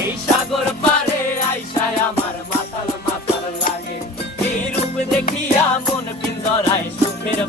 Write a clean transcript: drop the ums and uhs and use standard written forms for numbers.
এই সাগর পারে আইসায় আমার মাতাল মাতাল লাগে, এই রূপ দেখিয়া মন পিঞ্জরায় সুখের